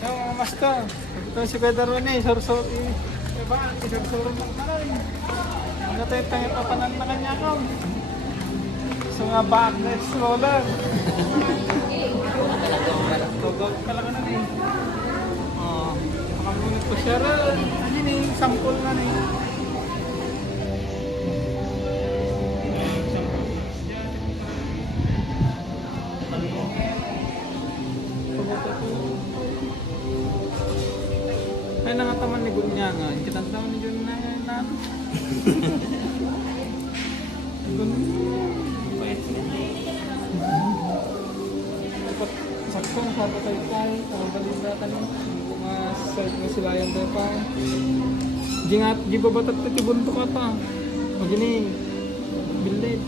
Yung mga master. Ito si Kuya Ronnie, sursur. Diba? Sursuro ng karay. Ano tayo tayo papanan na kanya ko. So nga backless roller. Tugog ka lang na eh. Oh, makamunit ko siya rin. Ano eh, sample na eh. Ay, nangataman ni Gunyangan. Kitang-taman ni Gunyangan natin. Dapat sakto sabi tayo ang balita mo serve mo sila yung depa di nga di ba batat tibunto ka ta magini bilid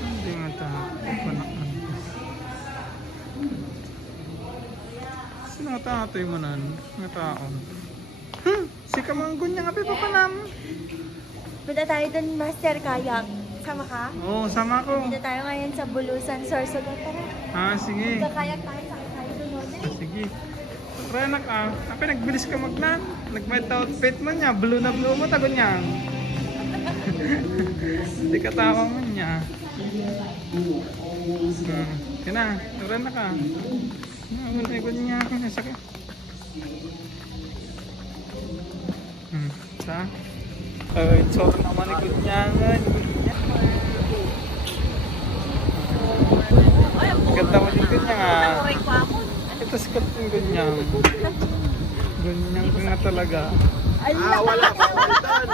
hindi nga ta panakan sino nga ta ito yung manan nga taon si Kamanggun niya nga papanam. Punta tayo dun, Master Kayak. Sama ka? Oo, sama ko. Punta tayo ngayon sa Bulusan, Sorsogon. Tara. Sige. Magkakayak tayo sa tayo dun. Dali. Sige. Renak Apa nagbilis ka magnan? Nag-met outfit mo niya. Blue na blue mo, tago niya. Hindi ka tawang mo niya. Kina, renak Wala ko niya. Sakit. Sa? Soro naman ni Gunyangan. Ganda mo din Gunyangan. Ito sikat yung Gunyangan. Gunyangan ka nga talaga. Wala pa ulitan.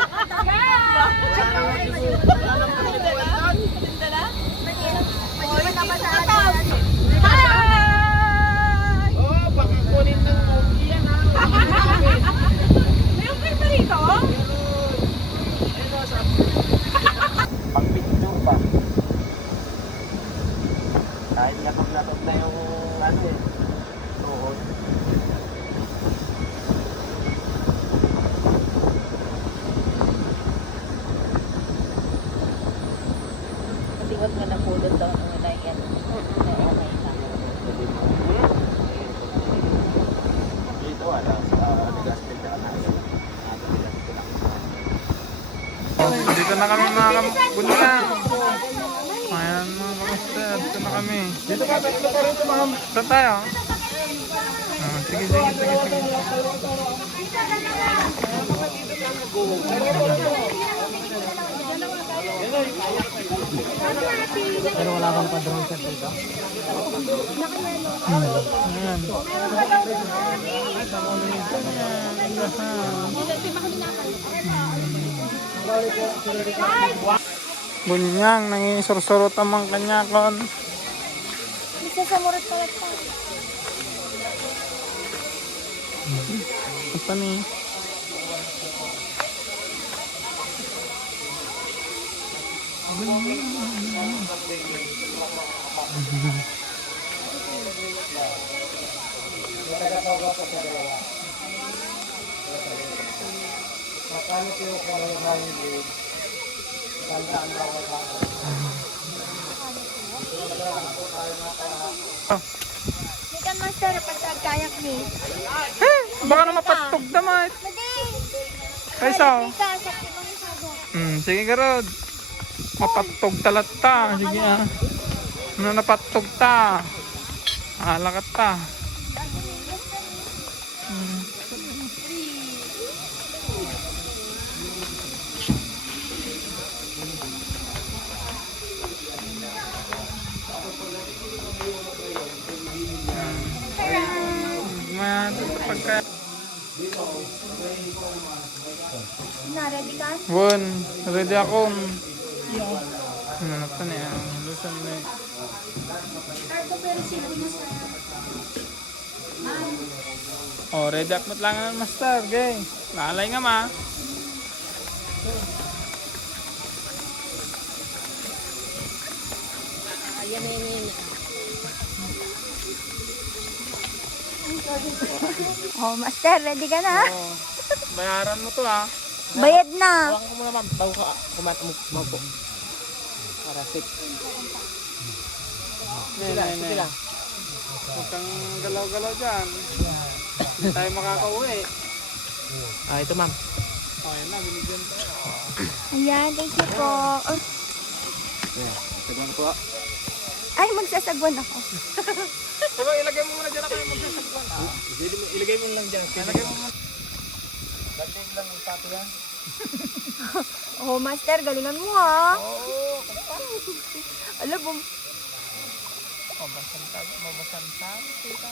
Oh, baka kunin ng Nokia na. Mayroon kayo ba rito? Pang-video pa. Dahil natog na yung ano eh. Tuhod. Matingot ka na pulot daw ng mga yan. Okay na. Dito wala. Nag-aspect ka na. Dito na kami mga Gunyangan. Ayan mga kamusta. Dito na kami. Dito pa rito ma'am. Saan tayo? Sige. Pero wala kang padrone sa dito. Ayan. Bunyang, nangisursurot ang kanya kon. Isa sa murot palat pa. Apa nih? Ikan Master, pag kayak ni. Baka na mapatog damay. Madi! Kaysa? Sa ibang sago. Sige garod. Mapatog talat ta. Sige Ano napatog ta? Alakat ta. Pagka Ready ka? Won, ready ako. Ano pa niya? Lusan na. Arto pero sibunas na. Ready ako lang ng master, gay. Lalay nga ma. Ayan na yun. Master, ready ka na? Bayaran mo to ha. Bayad na. Hawakan ko muna ma'am, bago ka kumapo. Para safe. Sige lang. Huwag kang galaw-galaw dyan. Hindi tayo makakauwi. Ah, ito ma'am. Ayun na, binigyan tayo. Ayan, thank you po. Oh, Yeah, sagwan po. ay, magsasagwan ako. Pero ilagay mo muna dyan ako yung magsasagwan. Ilagay mo lang dyan. Ilagay mo muna. Bagay lang yung pato yan. Oh, master, galingan mo ha. Oo. Alam mo, Mabasan-san. Kita.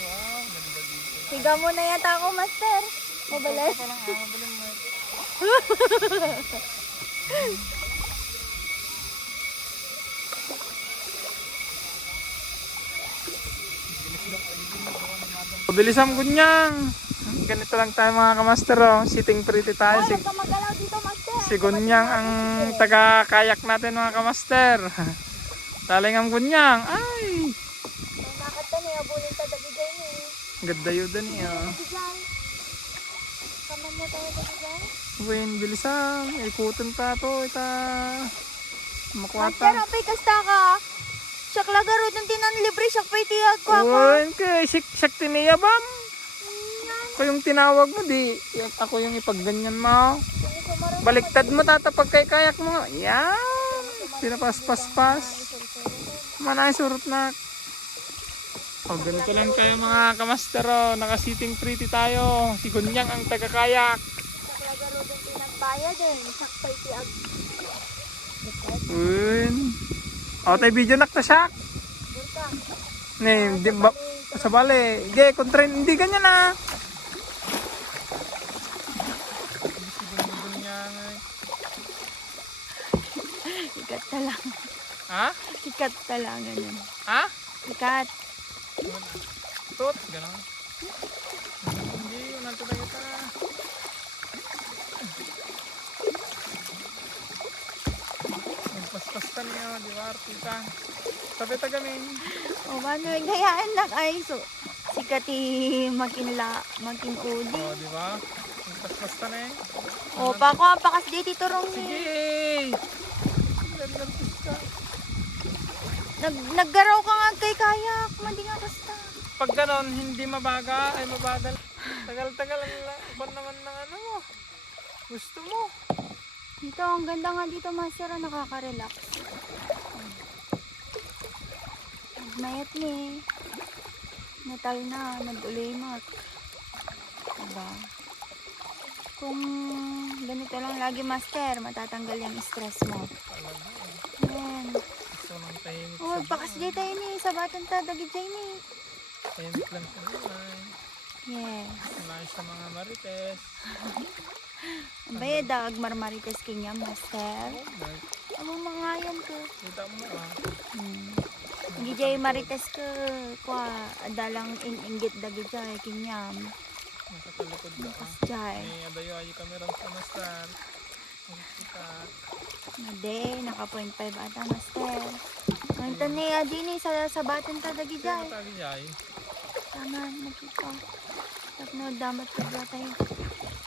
Wow, ganda dito. higa mo na yata ako, master. Mabalay. Ito pa lang, mabiling mo. Pabilisam Gunyang. Ganito lang tayo mga kamaster. Oh. Sitting pretty tayo. Huwag ka magalaw dito, master. Si Gunyang ang taga-kayak natin mga kamaster. Talingam Gunyang. Ay! Bakit ka niya, abunin ka dagigay niya. Ganda yun din eh. Oh. Dagigay. Kaman mo tayo dagigay. Win, bilisam. Ikutin pa to. Ita. Master, Makwata. apay kasta ka. Siyak lagaro ng tinan libre, siyak pa'y tiyag ko ako. Win, kay Siyak tiniyabam. Ako yung tinawag mo, di. Ako yung ipagganyan mo. Baliktad mo tatapag kay kayak mo. Yan. Pinapaspas-pas. Manay surot na. O, ganito lang kayo mga kamaster. Oh. Nakasiting pretty tayo. Si Gunyang ang taga-kayak. Siyak lagaro ng tinagbayad eh. Siyak pa'y tiyag. Win. O, tayo video nakta siya. Burka. Di ba? Sa bale. Hindi, kontra. Hindi ganyan ah. Ikat na lang. Ha? Ikat na lang. Ganyan. Ha? Ikat. Tot. Ganon. Hindi, yun ang talaga ta. Magpaspas ka niyo, di ba, Artita? Sabi tagamin. O, paano gayaan lang ay so. Sikati makinudi. O, di ba? Magpaspas ka na eh. O, pa ko ang pakas di titurong ni. Sige! Nagpaspas ka. Naggaraw ka nga kay kayak. Mandi nga basta. Pag ganon, hindi mabaga, ay mabagal. Tagal-tagal ang laban naman ng ano mo. Gusto mo. Ito, ang ganda nga dito, master. Nakaka-relax. Mayat ni. Natal na. Nag-ulimat. Diba? Kung ganito lang lagi, master, matatanggal yung stress mo. Yan. Gusto nang tahimik Oh, sa pakas di tayo ni. Sabatan ta, dagid tayo ni. tahimik lang sa buhay. Yes. Kumain sa mga marites. Ang bayad dag marmarites kanya, master. Amo mga yan ko. Kita mo ah. Hindi jay marites ko. Kwa, adalang inggit dagid jay kinyam. Nakatalikod na Mas ah. jay. May adayo ayo kami rin sa master. Kita. Nade, naka 0.5 ata, master. Ang niya din sa sabatan ta dagid jay. Sino tabi jay? Tama, nakita. Tapos damat ko ba tayo.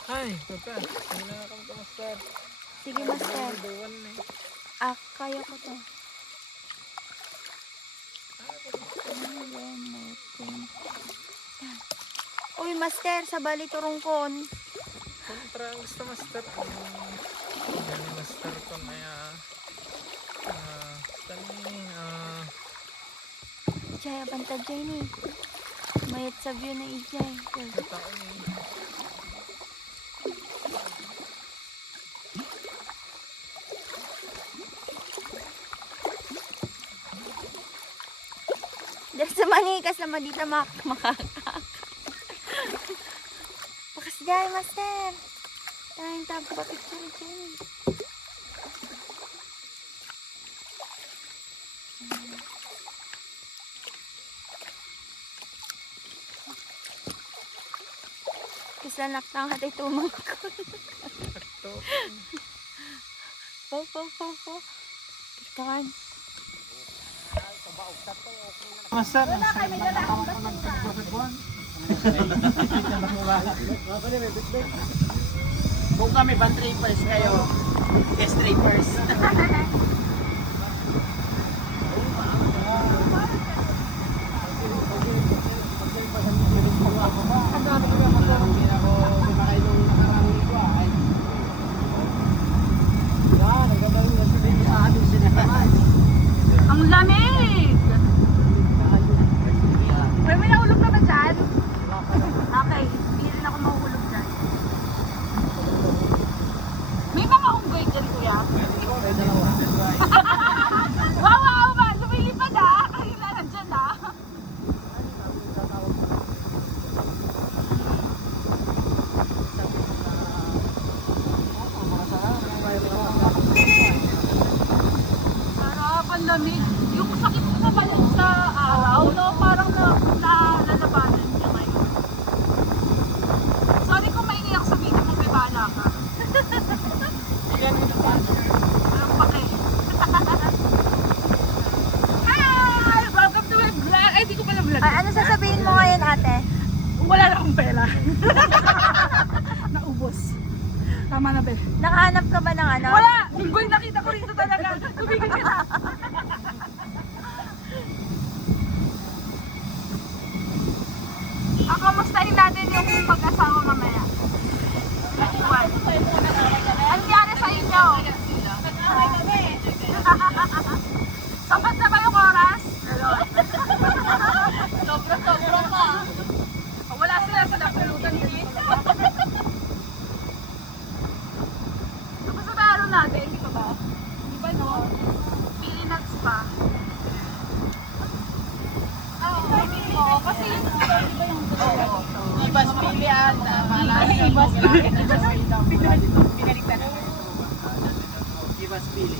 Ay, tuka. Hindi na kami ka master. Sige, master. Doon eh. Kaya ko to. Uy, master, sa bali turungkon. Kontra ang gusto master. Yan ni master ko na ya. Tani, Jay, abantad jay ni. Mayat sa view na ijay. tao ni. Dahil sa manikas naman dito makakak. Pakas jay, master. Tayong tago pa picture jay. Kasi naktang hatay tumang ko. Sakto. Po. Kitawan. Master, Wala. Kung kami van trippers kayo, strippers. Ang lamig! May nahulog na ba dyan? Okay, hindi rin ako mahuhulog dyan. May mga unggoy dyan, kuya. Wow, ba? Lumilipad ah! Kanina nandyan ah. Sarap, ang lamig. Yung sakit ko naman yun sa araw, no? Parang nalalabanan niya ngayon. Sorry kung may iniyak sa video mo, may bala ka. Walang pake. Hi! Welcome to my vlog! Ay, di ko pala vlog. Ay, ano sasabihin mo ngayon, ate? Wala na akong pera. Naubos. Tama na, be. Nakahanap ka ba ng ano? Wala! Unggoy nakita ko rito talaga. Tumigil ka na. Kamustahin natin yung pag-asawa mamaya. Iwan. Ano nangyari sa inyo? Sapat na ba yung oras? Sobra pa. Wala sila sa napulutan din. Tapos sa meron natin, di ba ba? Di ba no? Pili nuts pa. Oo, kasi yung di ba yung Ibas pili ata. ibas na. Ibas pili.